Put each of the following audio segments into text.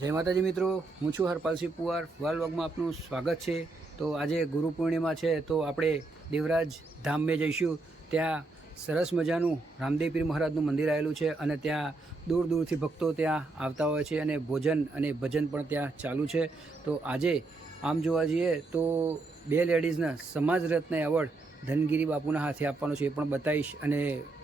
જય માતાજી મિત્રો, હું છું હરપાલસિંહ પુવાર. વાલ વ્લોગમાં આપનું સ્વાગત છે. તો આજે ગુરુ પૂર્ણિમા છે, તો આપણે દેવરાજ ધામમાં જઈશું. ત્યાં સરસ મજાનું રામદેવ પીર મહારાજનું મંદિર આવેલું છે અને ત્યાં દૂર દૂરથી ભક્તો ત્યાં આવતા હોય છે અને ભોજન અને ભજન પણ ત્યાં ચાલુ છે. તો આજે આમ જોવા જઈએ તો બે લેડીઝના સમાજ રત્ન એવોર્ડ ધનગીરી બાપુના હાથે આપવાનો છે, એ પણ બતાવીશ. અને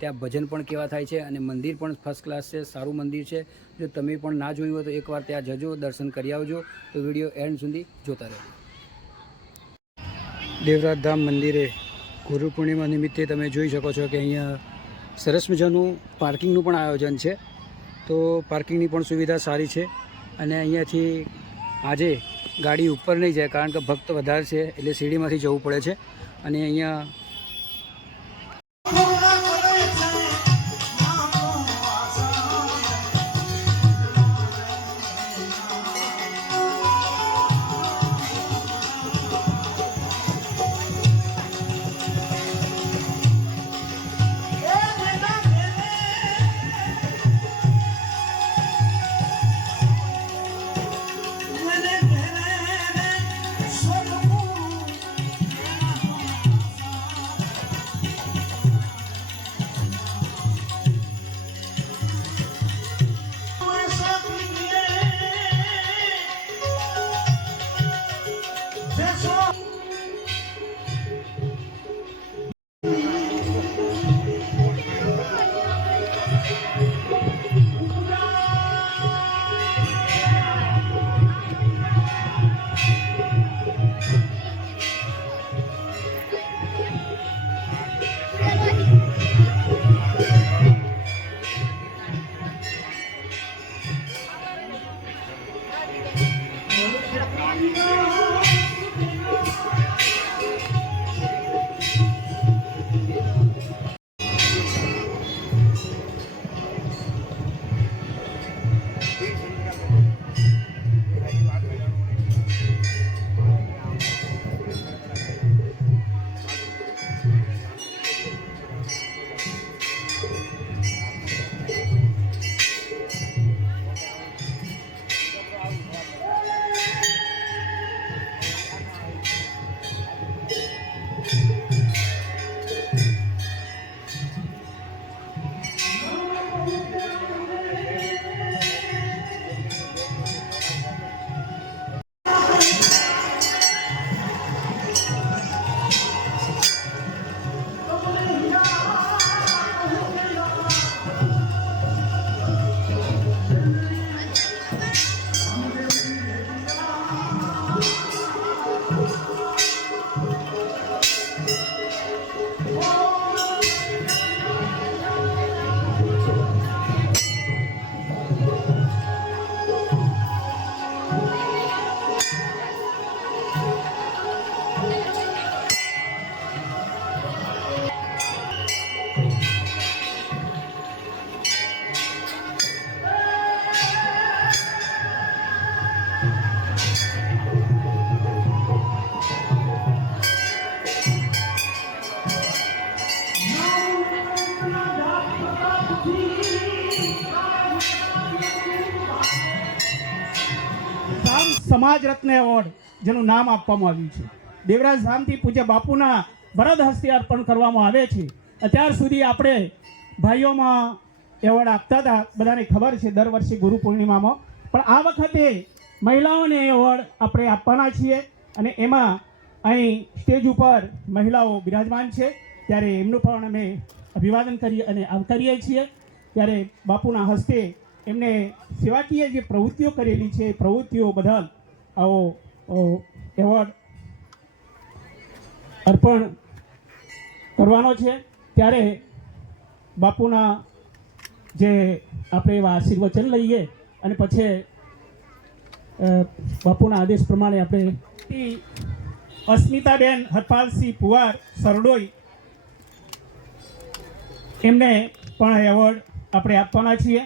ત્યાં ભજન પણ કેવા થાય છે અને મંદિર પણ ફર્સ્ટ ક્લાસ છે, સારું મંદિર છે. જો તમે પણ ના જોયું હોય તો એકવાર ત્યાં જજો, દર્શન કરી આવજો. તો વિડીયો એન્ડ સુધી જોતા રહેજો. દેવરાજ ધામ મંદિરે ગુરુ પૂર્ણિમા નિમિત્તે તમે જોઈ શકો છો કે અહીંયા સરસ મજાનું પાર્કિંગનું પણ આયોજન છે. તો પાર્કિંગની પણ સુવિધા સારી છે અને અહીંયાથી આજે ગાડી ઉપર નહીં જાય, કારણ કે ભક્ત વધારે છે એટલે સીડીમાંથી જવું પડે છે. અને અહીંયા સમાજ રત્ન એવોર્ડ જેનું નામ આપવામાં આવ્યું છે, દેવરાજ ધામથી પૂજ્ય બાપુના વરદ હસ્તે અર્પણ કરવામાં આવે છે. અત્યાર સુધી આપણે ભાઈઓમાં એવોર્ડ આપતા હતા, બધાને ખબર છે દર વર્ષે ગુરુ પૂર્ણિમામાં. પણ આ વખતે મહિલાઓને એવોર્ડ આપણે આપવાના છીએ અને એમાં અહીં સ્ટેજ ઉપર મહિલાઓ બિરાજમાન છે, ત્યારે એમનું પણ અમે અભિવાદન કરી અને આવકારીએ છીએ. ત્યારે બાપુના હસ્તે એમને સેવાકીય જે પ્રવૃત્તિઓ કરેલી છે, પ્રવૃત્તિઓ બદલ આવો એવોર્ડ અર્પણ કરવાનો છે. ત્યારે બાપુના જે આપણે એવા આશીર્વચન લઈએ અને પછી બાપુના આદેશ પ્રમાણે આપણે અસ્મિતાબેન હરપાલસિંહ પુવાર સરડોઈ એમને પણ એવોર્ડ આપણે આપવાના છીએ,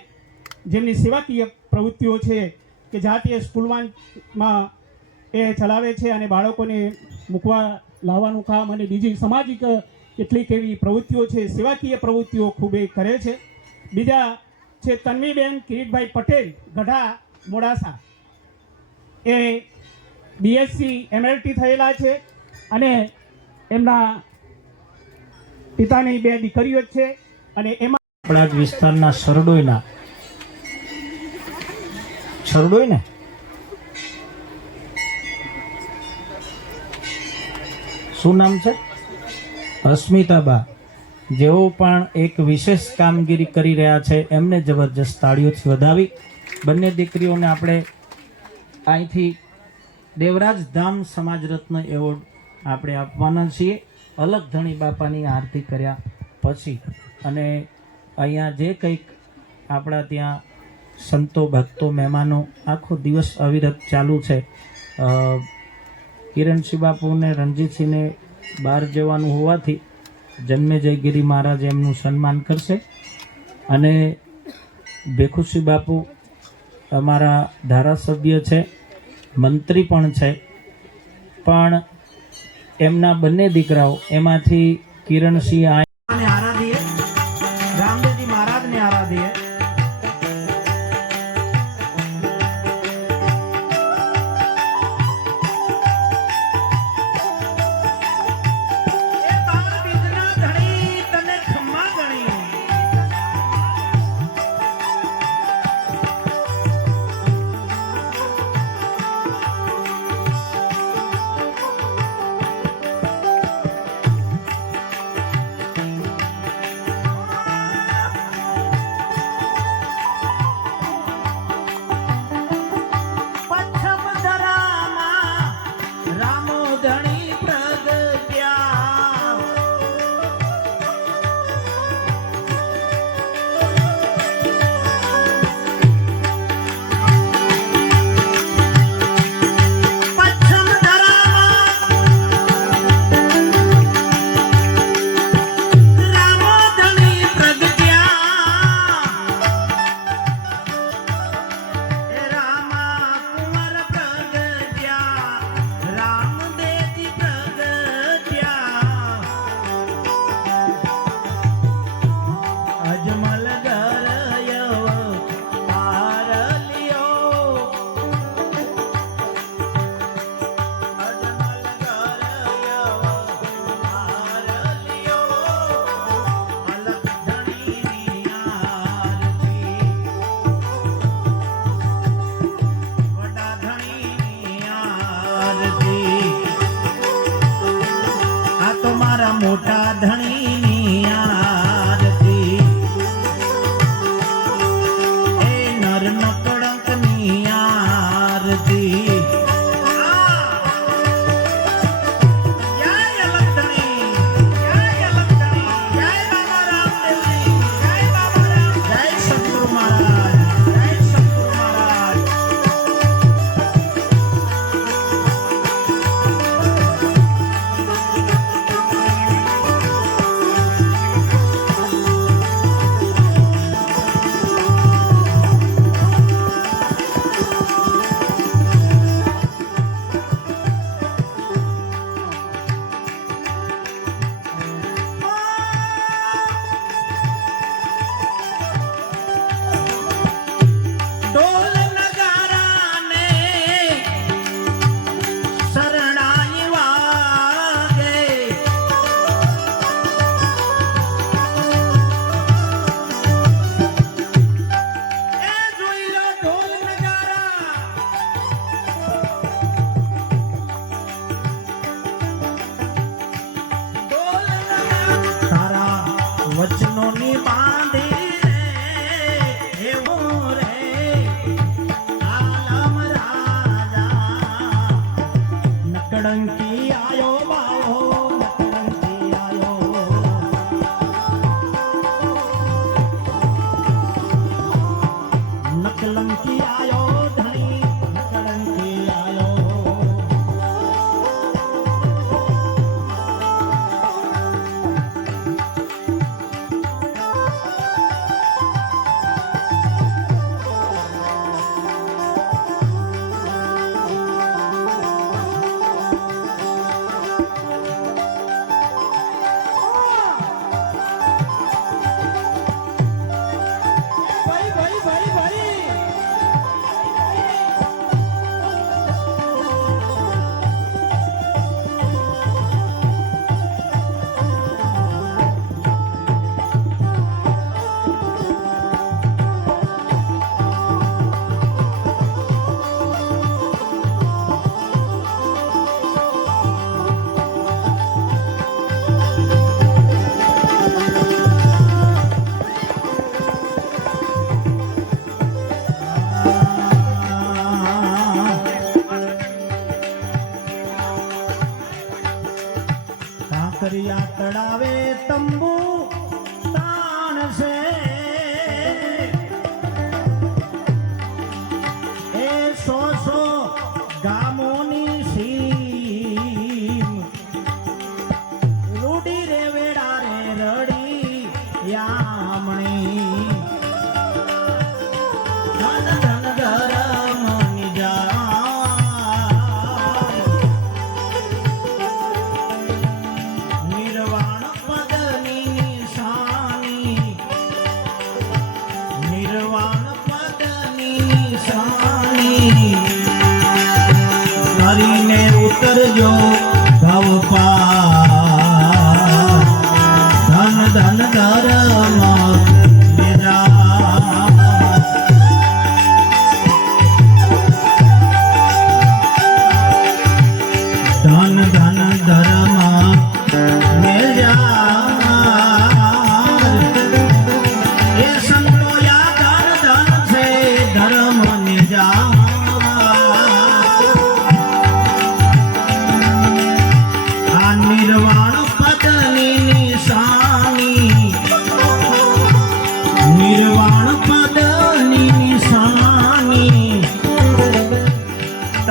જેમની સેવાકીય પ્રવૃત્તિઓ છે કે જાતે સ્કૂલમાં એ ચલાવે છે અને બાળકોને મૂકવા લાવવાનું કામ અને બીજી સામાજિક કેટલીક એવી પ્રવૃત્તિઓ છે, સેવાકીય પ્રવૃત્તિઓ ખૂબ એ કરે છે. બીજા છે તન્વીબેન કિરીટભાઈ પટેલ, ગઢા મોડાસા, એ બીએસસી એમએલટી થયેલા છે અને એમના પિતાની 2 દીકરીઓ છે અને એમાં આપણા જ વિસ્તારના સરડોઈ ને શું નામ છે? અસ્મિતાબા, જેઓ પણ એક વિશેષ કામગીરી કરી રહ્યા છે, એમને જબરજસ્ત તાળીઓથી વધાવી. બંને દીકરીઓને આપણે અહીંથી દેવરાજ ધામ સમાજ રત્ન એવોર્ડ આપણે આપવાના છીએ, અલગ ધણી બાપાની આરતી કર્યા પછી. અને અહીંયા જે કંઈક આપણા ત્યાં સંતો ભક્તો મહેમાનો આખો દિવસ અવિરત ચાલુ છે. કિરણસિંહ બાપુને રણજીતસિંહને બહાર જવાનું હોવાથી જન્મેજયગીરી મહારાજ એમનું સન્માન કરશે. અને ભેખુસિંહ બાપુ અમારા ધારાસભ્ય છે, મંત્રી પણ છે, પણ એમના બંને દીકરાઓ એમાંથી કિરણસિંહ આરાધીએ, રામદેવજી મહારાજને આરાધીએ.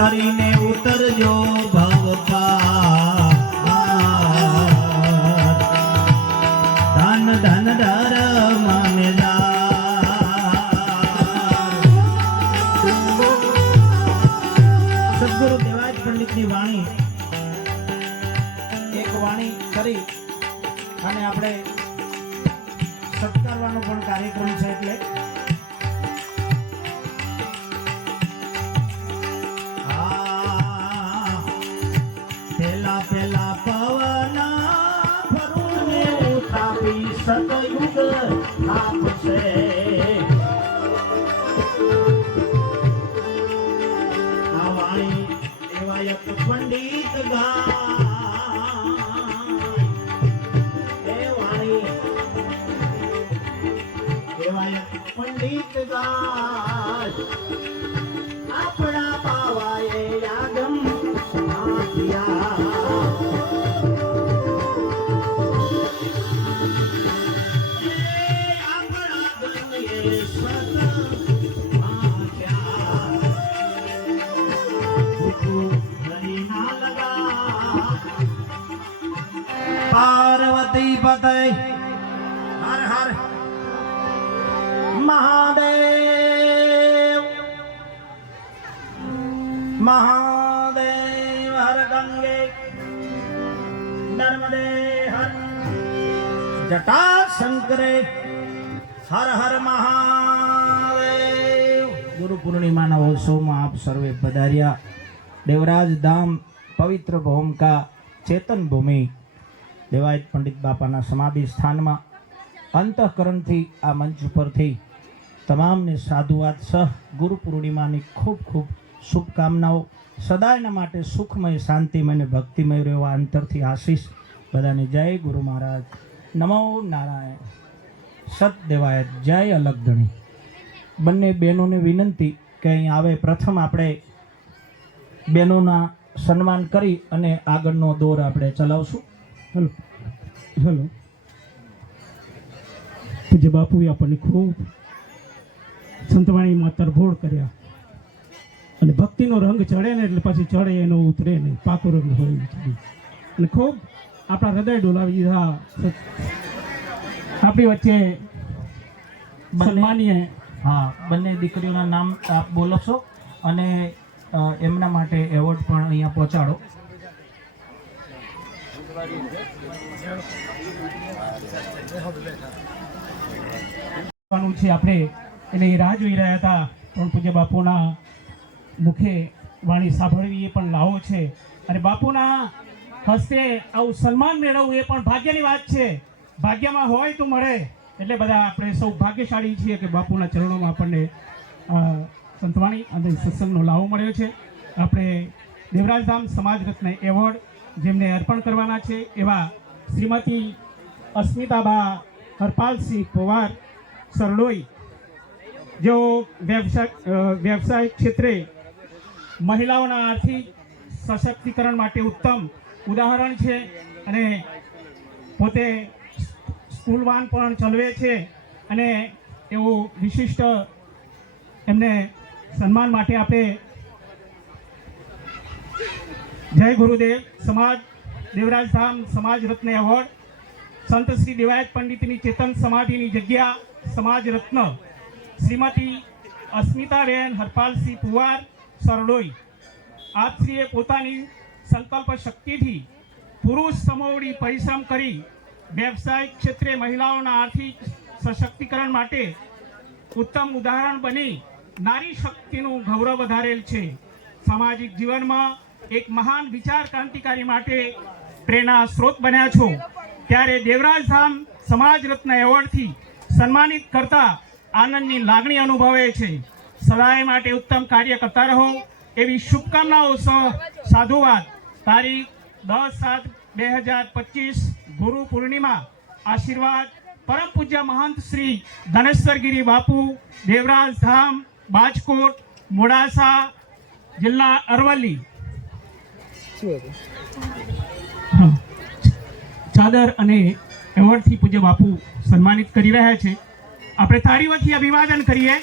તરીને ઉતરજો ભવ પાર ધન ધન ધર માનેદાર સદગુરુ દેવાજ પંડિતની વાણી એક વાણી કરી અને આપણે સત્કારવાનો પણ કાર્યક્રમ છે એટલે પેલા પેલા પવના ફરુને ઉઠાવી સતયુગ આપશે આ વાણી દેવાયત પંડિત પંડિત ગાય આપણા પાવાએ યાદમ પાર્વતી પતય હર હર મહાદેવ મહાદેવ હર ગંગે નર્મદે હર જટા શંકરે હર હર મહાદેવ ગુરુ પૂર્ણિમાના ઉત્સવમાં આપ સર્વે પધાર્યા દેવરાજ ધામ પવિત્ર ભૂમિકા ચેતન ભૂમિ દેવાયત પંડિત બાપાના સમાધિ સ્થાનમાં અંતઃકરણથી આ મંચ ઉપરથી તમામને સાધુવાદ સહ ગુરુ પૂર્ણિમાની ખૂબ ખૂબ શુભકામનાઓ સદાયના માટે સુખમય શાંતિમય અને ભક્તિમય રહેવા અંતરથી આશીષ બધાને જય ગુરુ મહારાજ નમો નારાયણ સત દેવાયત જય અલગધણી બંને બહેનોને વિનંતી કે અહીં આવે પ્રથમ આપણે બહેનોના સન્માન કરી અને આગળનો દોર આપણે ચલાવશું હલો હલો પૂજ્ય બાપુએ આપણને ખૂબ સંતવાણીમાં તરફોડ કર્યા અને ભક્તિનો રંગ ચડે ને એટલે પછી ચડે એનો ઉતરે નહીં પાકો રંગ હોય અને ખૂબ આપણા હૃદય ડોલાવી દીધા આપણી વચ્ચે સન્માનીય હા બંને દીકરીઓના નામ આપ બોલો છો અને એમના માટે એવોર્ડ પણ અહીંયા પહોંચાડો છે આપણે એટલે એ રાહ જોઈ રહ્યા હતા પણ પૂજ્ય બાપુના મુખે વાણી સાંભળવી એ પણ લાવો છે અને બાપુના હસ્તે આવું સન્માન મેળવવું એ પણ ભાગ્યની વાત છે ભાગ્યમાં હોય તો મળે એટલે બધા આપણે સૌ ભાગ્યશાળી છીએ કે બાપુના ચરણોમાં આપણને સંતવાણી અને સત્સંગનો લાવો મળ્યો છે આપણે દેવરાજધામ સમાજ રત્ન એવોર્ડ જેમને અર્પણ કરવાના છે એવા શ્રીમતી અસ્મિતાબા હરપાલસિંહ પવાર સરડોઈ જેઓ વ્યવસાયિક ક્ષેત્રે મહિલાઓના આર્થિક સશક્તિકરણ માટે ઉત્તમ ઉદાહરણ છે અને પોતે સ્કૂલ વાન પણ ચલાવે છે અને એવું વિશિષ્ટ એમને સન્માન માટે આપણે જય ગુરુદેવ સમાજ દેવરાજધામ સમાજ રત્ન એવોર્ડ સંત શ્રી દેવાયત પંડિતની ચેતન સમાધિની જગ્યા સમાજ રત્ન શ્રીમતી અસ્મિતાબેન હરપાલસિંહ પુવાર સરડોઈ આપશ્રીએ પોતાની સંકલ્પ શક્તિથી પુરુષ સમોવડી પરિશ્રમ કરી વ્યવસાયિક ક્ષેત્રે મહિલાઓના આર્થિક સશક્તિકરણ માટે ઉત્તમ ઉદાહરણ બની નારી શક્તિનું ગૌરવ વધારેલ છે સામાજિક જીવનમાં એક મહાન વિચાર ક્રાંતિકારી માટે પ્રેરણા સ્ત્રોત બન્યા છો ત્યારે દેવરાજધામ સમાજ રત્ન એવોર્ડથી સન્માનિત કરતા આનંદની લાગણી અનુભવે છે સદાય માટે ઉત્તમ કાર્ય કરતા રહો એવી શુભકામનાઓ સાધુવાદ તારીખ 10/7/2025 ગુરુ પૂર્ણિમા આશીર્વાદ પરમ પૂજ્ય મહંત શ્રી ધનેશ્વરગીરી બાપુ દેવરાજધામ બાજકોટ મોડાસા જિલ્લા અરવલ્લી ચાદર અને એવોર્ડથી પૂજ્ય બાપુ સન્માનિત કરી રહ્યા છે આપણે તાળીઓથી અભિવાદન કરીએ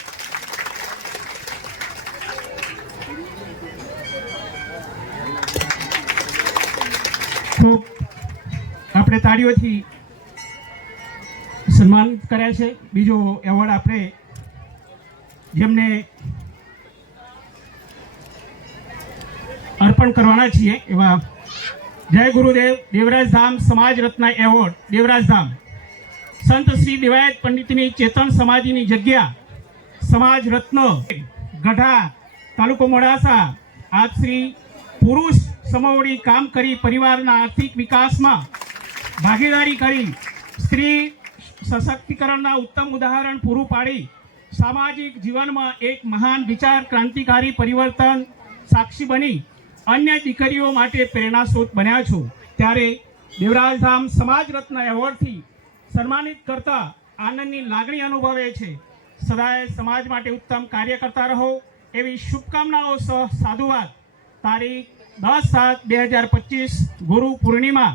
ખૂબ આપણે તાળીઓથી સન્માનિત કર્યા છે. બીજો એવોર્ડ આપણે જેમને અર્પણ કરવાના છીએ એવા જય ગુરુદેવ દેવરાજ ધામ સમાજ રત્ન એવોર્ડ દેવરાજ ધામ સંત શ્રી દેવાયત પંડિતની ચેતન સમાધિની જગ્યા સમાજ રત્ન ગઢા તાલુકો મોડાસા આજ શ્રી પુરુષ સમોવડી કામ કરી પરિવારના આર્થિક વિકાસમાં ભાગીદારી કરી સ્ત્રી સશક્તિકરણના ઉત્તમ ઉદાહરણ પૂરું પાડી સામાજિક જીવનમાં એક મહાન વિચાર ક્રાંતિકારી પરિવર્તન સાક્ષી બની અન્ય દીકરીઓ માટે પ્રેરણાસ્ત્રોત બન્યા છો ત્યારે દેવરાજ ધામ સમાજ રત્ન એવોર્ડથી સન્માનિત કરતા આનંદની લાગણી અનુભવે છે. સદાય સમાજ માટે ઉત્તમ કાર્ય કરતા રહો એવી શુભકામનાઓ સહ સાધુવાદ. તારીખ 10/7/2025 ગુરુ પૂર્ણિમા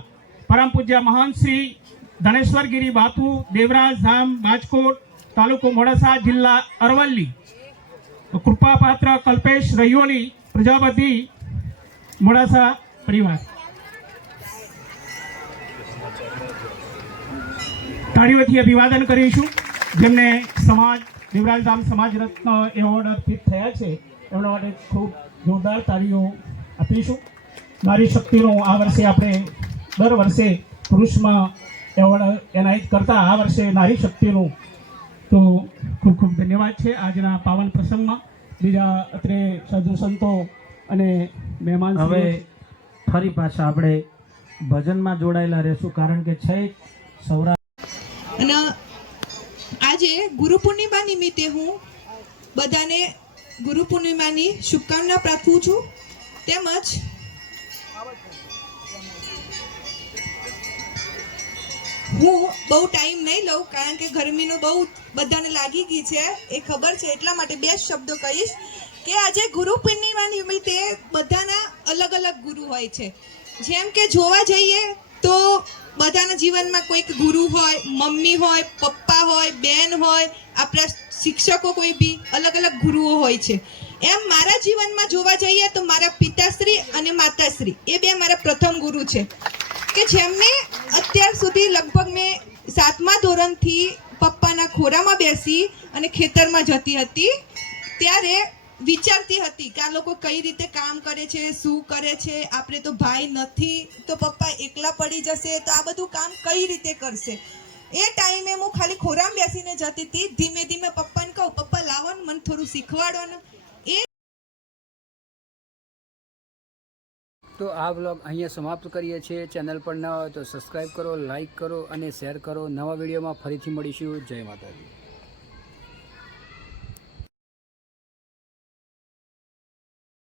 પરમ પૂજ્ય મહંત શ્રી ધનેશ્વરગીરી બાપુ દેવરાજ ધામ રાજકોટ તાલુકો મોડાસા જિલ્લા અરવલ્લી કૃપાપાત્ર કલ્પેશ રૈયોલી પ્રજાપતિ મોડાસા પરિવાર. તાળીઓથી અભિવાદન કરીશું જેમને સમાજ દેવરાજ ધામ સમાજ રત્ન એવોર્ડ અર્પિત થયા છે એમના માટે ખૂબ જોરદાર તાળીઓ આપીશું. નારી શક્તિનો આ વર્ષે આપણે દર વર્ષે પુરુષમાં એવોર્ડ એનાયત કરતા આ વર્ષે નારી શક્તિનું તો ખૂબ ખૂબ ધન્યવાદ છે આજના પાવન પ્રસંગમાં. બીજા અત્રે સાધુ સંતો અને મહેમાન હવે ફરી પાછા આપણે ભજનમાં જોડાયેલા રહેશું કારણ કે છે સૌરાષ્ટ્ર અને આજે ગુરુ પૂર્ણિમા નિમિત્તે હું બધાને ગુરુ પૂર્ણિમાની શુભકામના પાઠવું છું. તેમજ હું બહુ ટાઈમ નહીં લઉં કારણ કે ગરમીનો બહુ બધાને લાગી ગઈ છે એ ખબર છે એટલા માટે બે શબ્દો કહીશ કે આજે ગુરુ પૂર્ણિમા નિમિત્તે બધાના અલગ અલગ ગુરુ હોય છે. જેમ કે જોવા જઈએ તો બધાના જીવનમાં કોઈક ગુરુ હોય, મમ્મી હોય, પપ્પા હોય, બેન હોય, આપણા શિક્ષકો કોઈ બી અલગ અલગ ગુરુઓ હોય છે. એમ મારા જીવનમાં જોવા જઈએ તો મારા પિતાશ્રી અને માતાશ્રી એ બે મારા પ્રથમ ગુરુ છે કે જેમને અત્યાર સુધી લગભગ મેં 7મા ધોરણથી પપ્પાના ખોરામાં બેસી અને ખેતરમાં જતી હતી ત્યારે વિચારતી હતી કે આ લોકો કઈ રીતે કામ કરે છે, શું કરે છે, આપણે તો ભાઈ નથી તો પપ્પા એકલા પડી જશે તો આ બધું કામ કઈ રીતે કરશે. એ ટાઈમે હું ખાલી ખોરામાં બેસીને જતી હતી. ધીમે ધીમે પપ્પાને કહું પપ્પા લાવો ને મને થોડું શીખવાડો ને. તો આ વ્લોગ અહીંયા સમાપ્ત કરીએ છીએ. ચેનલ પર ન હોય તો સબસ્ક્રાઈબ કરો, લાઈક કરો અને શેર કરો. નવા વિડીયોમાં ફરીથી મળીશું. જય માતાજી.